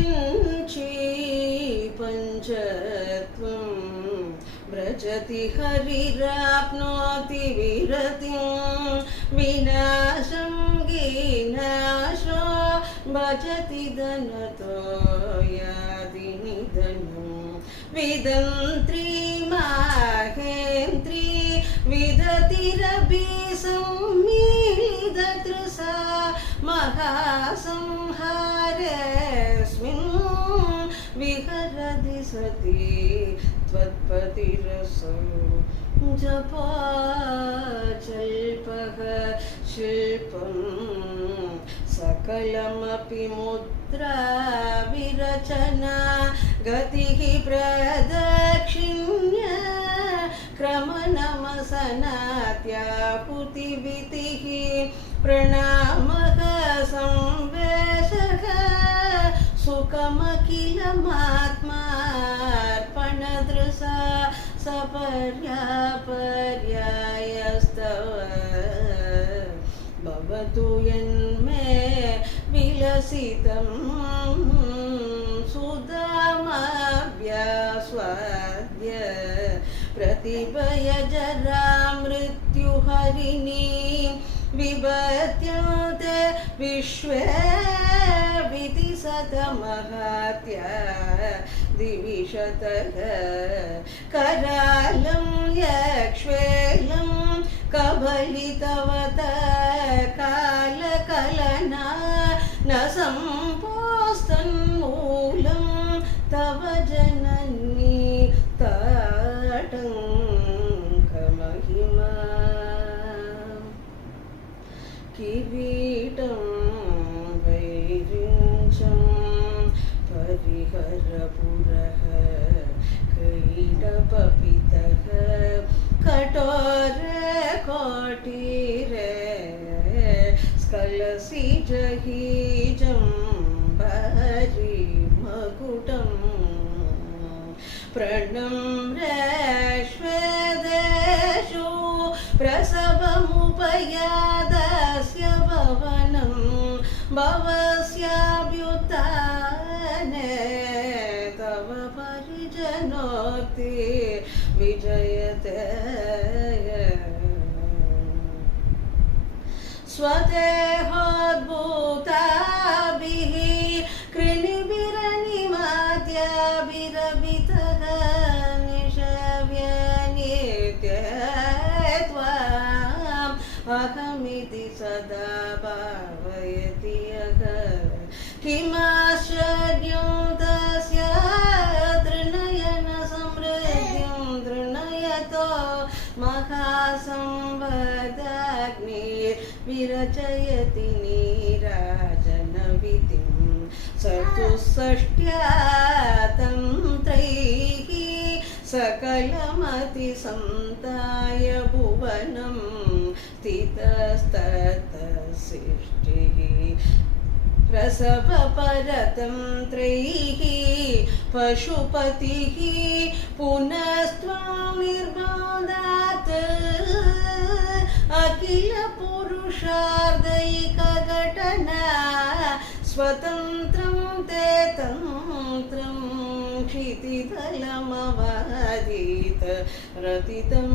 विरिञ्चि पञ्चत्वं व्रजति हरिराप्नोति विरतिं विनाशं गिनाशो भजति धनतो याति निधनं विदन्त्री माहेन्द्री विदतिरभिसंमीलिततृषा महासंहारेऽस्मिन् विहरति सति त्वत्पतिरसौ जपाचल्पः शिल्पं सकलमपि मुद्रा विरचना गतिः प्रदक्षिण्य क्रमनमसनात्याहुतिविधिः प्रणामः संवेशः सुखमखिलमात्मार्पणदृशा सपर्यापर्यायस्तव भवतु यन्मे विलसितं सुधामाभ्यास्वाद्य प्रतिभयजरा मृत्युहरिणी विभत्यन्ते विश्वे विधिशतमहात्या दिविशतः करालं यक्ष्वेलं कबलितवत कालकलना न सम्पोस्तन्मूलं तव जननी ताटङ्कमहिमा किरीटं वैरिञ्चं परिहरपुरः कैडपपितः कठोरकोटिरे स्खलसिजहीजं भरिमकुटं प्रणम्रश्वेदेषु प्रसवमुपयादस्य भवनं भवस्याभ्युत्थाने तव परिजनोक्ति विजयते स्वदेहोद्भूताभिः कृणिभिरनिमात्याभिरभितः निशव्यनित्य त्वाम् अहमिति सदा भावयति यः किमाश्चर्यं तस्य तृणयनसमृद्धिं तृणयतो महासंवदाग्निर्विरचयति नीराजनविधिं चतुष्षष्ट्या तन्त्रैः सकलमतिसन्ताय भुवनं स्थितस्ततसृष्टिः प्रसवपरतन्त्रैः पशुपतिः पुनस्त्वं निर्बाधात् अखिलपुरुषार्धैकघटना स्वतन्त्रं ते तन्त्रं क्षितितलमवादित रतितं